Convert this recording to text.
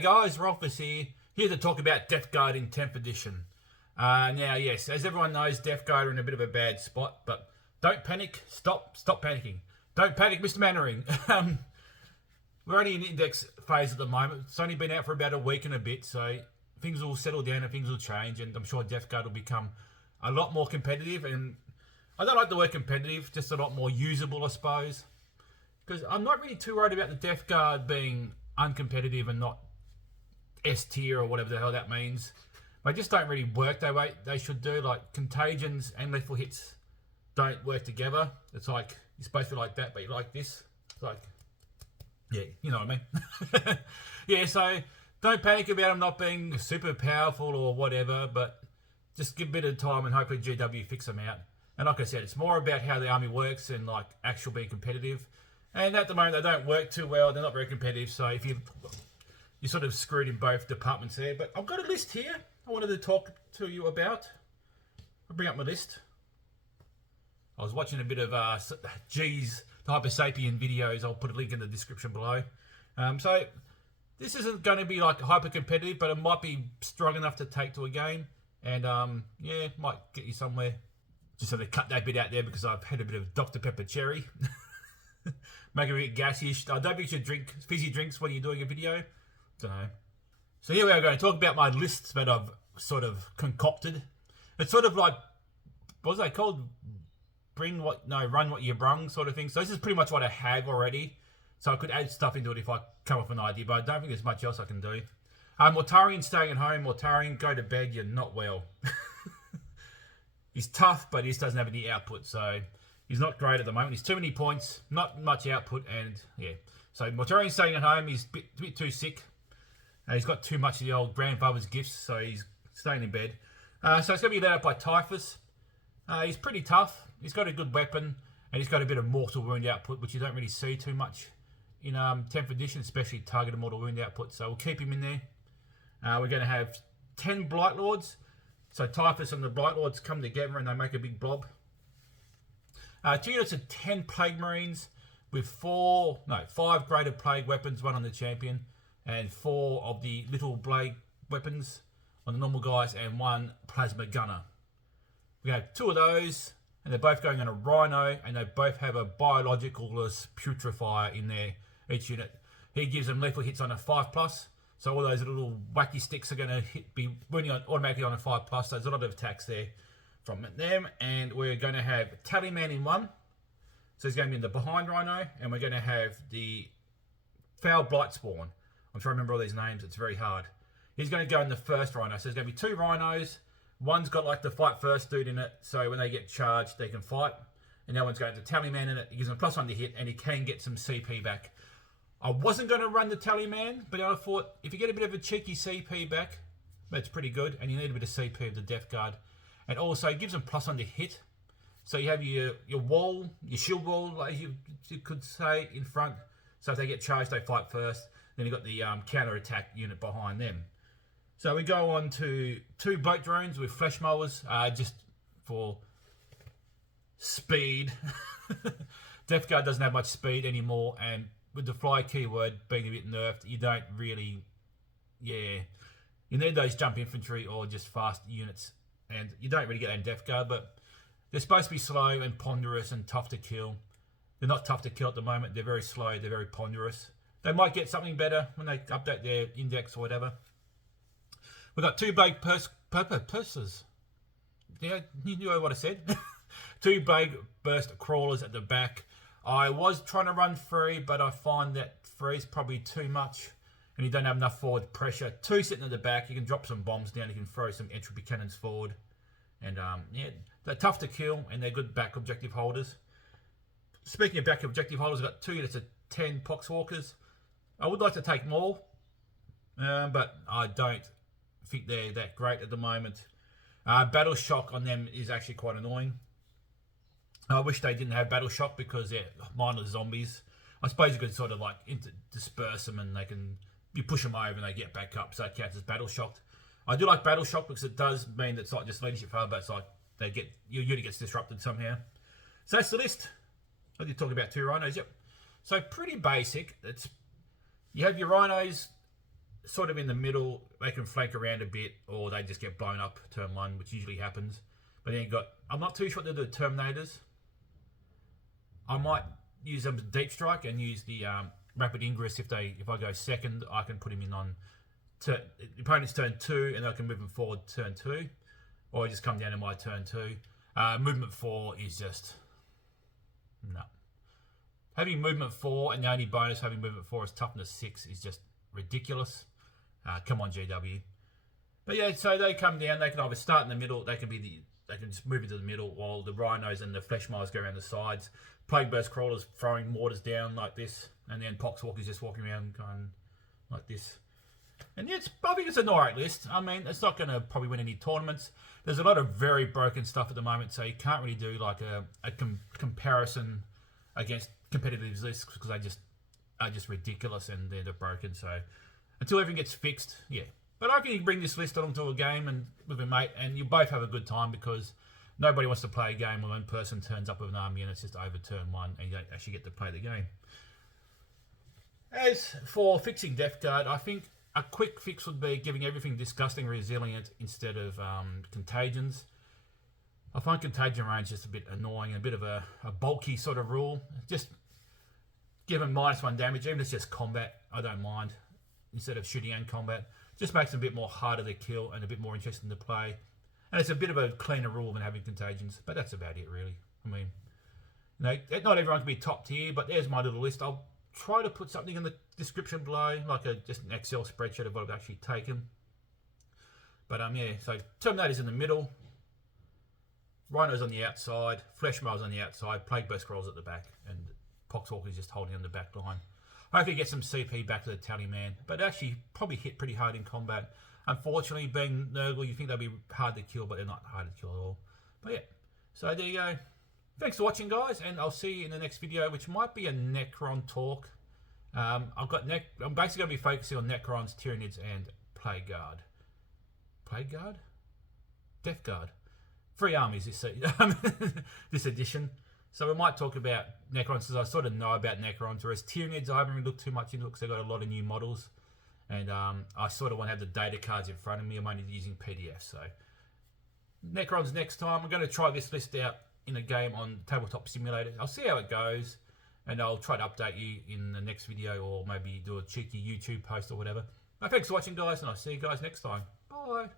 G'day guys, Rolfus here to talk about Deathguard in 10th edition. Now yes, as everyone knows, Deathguard are in a bit of a bad spot, but don't panic, stop panicking. Don't panic, Mr. Mannering. We're only in index phase at the moment. It's only been out for about a week and a bit, so things will settle down and things will change, and I'm sure Deathguard will become a lot more competitive, and I don't like the word competitive, just a lot more usable, I suppose. Because I'm not really too worried about the Deathguard being uncompetitive and not S tier or whatever the hell that means. They just don't really work the way they should do. Like contagions and lethal hits don't work together. It's like you're supposed to be like that, but you're like this. It's like, yeah, you know what I mean. Yeah, so don't panic about them not being super powerful or whatever, but just give a bit of time and hopefully GW fix them out. And like I said, it's more about how the army works and like actual being competitive. And at the moment, they don't work too well. They're not very competitive. So if you're sort of screwed in both departments there. But I've got a list here I wanted to talk to you about. I'll bring up my list. I was watching a bit of G's Hypersapien videos. I'll put a link in the description below. So this isn't going to be like hyper competitive, but it might be strong enough to take to a game. And yeah, might get you somewhere. Just have to cut that bit out there because I've had a bit of Dr. Pepper cherry. Make it a bit gassy-ish. I don't think you should drink fizzy drinks when you're doing a video. Don't know. So here we are going to talk about my lists that I've sort of concocted. It's sort of like, what was that called? Run what you brung sort of thing. So this is pretty much what I have already. So I could add stuff into it if I come up with an idea, but I don't think there's much else I can do. Mortarian staying at home. Mortarian, go to bed. You're not well. He's tough, but he just doesn't have any output, so he's not great at the moment. He's too many points, not much output, and yeah. So Mortarian's staying at home. He's a bit too sick. He's got too much of the old grandfather's gifts, so he's staying in bed. So it's going to be led up by Typhus. He's pretty tough. He's got a good weapon, and he's got a bit of mortal wound output, which you don't really see too much in 10th edition, especially targeted mortal wound output. So we'll keep him in there. We're going to have 10 blightlords. So Typhus and the blightlords come together and they make a big blob. 2 units of 10 plague marines with 5 graded plague weapons, 1 on the champion, and 4 of the little blade weapons on the normal guys, and 1 plasma gunner. We have 2 of those, and they're both going on a rhino, and they both have a biologicalless putrefier in there, each unit. He gives them lethal hits on a 5+. So all those little wacky sticks are going to be running automatically on a 5+. So there's a lot of attacks there from them. And we're going to have Tallyman in 1. So he's going to be in the behind rhino. And we're going to have the foul blightspawn. I'm trying to remember all these names. It's very hard. He's going to go in the first rhino. So there's going to be 2 rhinos. One's got like the fight first dude in it. So when they get charged, they can fight. And that one's going to Tallyman in it. He gives him a +1 to hit. And he can get some CP back. I wasn't going to run the Tallyman, but I thought if you get a bit of a cheeky CP back, that's pretty good, and you need a bit of CP of the Deathguard. And also, it gives them +1 to hit. So you have your wall, your shield wall, like you could say, in front. So if they get charged, they fight first. Then you've got the counter-attack unit behind them. So we go on to 2 boat drones with flesh mowers, just for speed. Deathguard doesn't have much speed anymore, and with the fly keyword being a bit nerfed, you don't really, you need those jump infantry or just fast units, and you don't really get that in Deathguard, but they're supposed to be slow and ponderous and tough to kill. They're not tough to kill at the moment. They're very slow. They're very ponderous. They might get something better when they update their index or whatever. We've got 2 Blade purses. Yeah, you know what I said. 2 Blade burst crawlers at the back. I was trying to run 3, but I find that 3 is probably too much, and you don't have enough forward pressure. 2 sitting at the back, you can drop some bombs down, you can throw some entropy cannons forward, and yeah, they're tough to kill, and they're good back objective holders. Speaking of back objective holders, I've got 2 units of 10 poxwalkers. I would like to take more, but I don't think they're that great at the moment. Battle shock on them is actually quite annoying. I wish they didn't have battle shock because they're mindless zombies. I suppose you could sort of like disperse them and you push them over and they get back up, so it counts as battle shocked. I do like battle shock because it does mean that it's not just leadership fail, but it's like your unit gets disrupted somehow. So that's the list. I did talk about 2 rhinos, yep. So pretty basic. You have your rhinos sort of in the middle, they can flank around a bit, or they just get blown up turn 1, which usually happens. But then you got, I'm not too sure what they do with Terminators. I might use them to deep strike and use the rapid ingress. If I go second, I can put him in on the opponent's turn 2, and I can move him forward turn 2, or just come down to my turn 2. Movement 4 is just no. Having movement 4 and the only bonus having movement 4 is toughness 6 is just ridiculous. Come on, GW. But yeah, so they come down. They can either start in the middle. They can just move into the middle, while the rhinos and the flesh miles go around the sides. Plague burst crawlers throwing mortars down like this, and then poxwalkers just walking around going like this. And yeah, I think it's an alright list. I mean, it's not going to probably win any tournaments. There's a lot of very broken stuff at the moment, so you can't really do like a comparison against competitive lists, because they are just ridiculous and they're broken. So until everything gets fixed, yeah. But I can bring this list onto a game and with a mate, and you both have a good time, because nobody wants to play a game where one person turns up with an army and it's just over turn 1 and you don't actually get to play the game. As for fixing Deathguard, I think a quick fix would be giving everything disgusting resilient instead of contagions. I find contagion range just a bit annoying, a bit of a bulky sort of rule. Just give them -1 damage, even if it's just combat, I don't mind, instead of shooting and combat. Just makes it a bit more harder to kill and a bit more interesting to play. And it's a bit of a cleaner rule than having contagions, but that's about it really. I mean, you know, not everyone can be top tier, but there's my little list. I'll try to put something in the description below, like just an Excel spreadsheet of what I've actually taken. But yeah, so Terminator's in the middle, Rhinos on the outside, Flesh Miles on the outside, Plague Burst Scrolls at the back, and Poxwalker's just holding on the back line. Hopefully get some CP back to the tally man, but actually probably hit pretty hard in combat. Unfortunately, being Nurgle, you think they'll be hard to kill, but they're not hard to kill at all. But yeah, so there you go. Thanks for watching, guys, and I'll see you in the next video, which might be a Necron talk. I'm basically going to be focusing on Necrons, Tyranids, and Plague Guard. Plague Guard? Deathguard. 3 armies this edition. So we might talk about Necrons, because I sort of know about Necrons, whereas Tyranids I haven't really looked too much into, because they've got a lot of new models. And I sort of want to have the data cards in front of me. I'm only using PDFs. So Necrons next time. I'm going to try this list out in a game on Tabletop Simulator. I'll see how it goes, and I'll try to update you in the next video, or maybe do a cheeky YouTube post or whatever. Thanks for watching, guys, and I'll see you guys next time. Bye.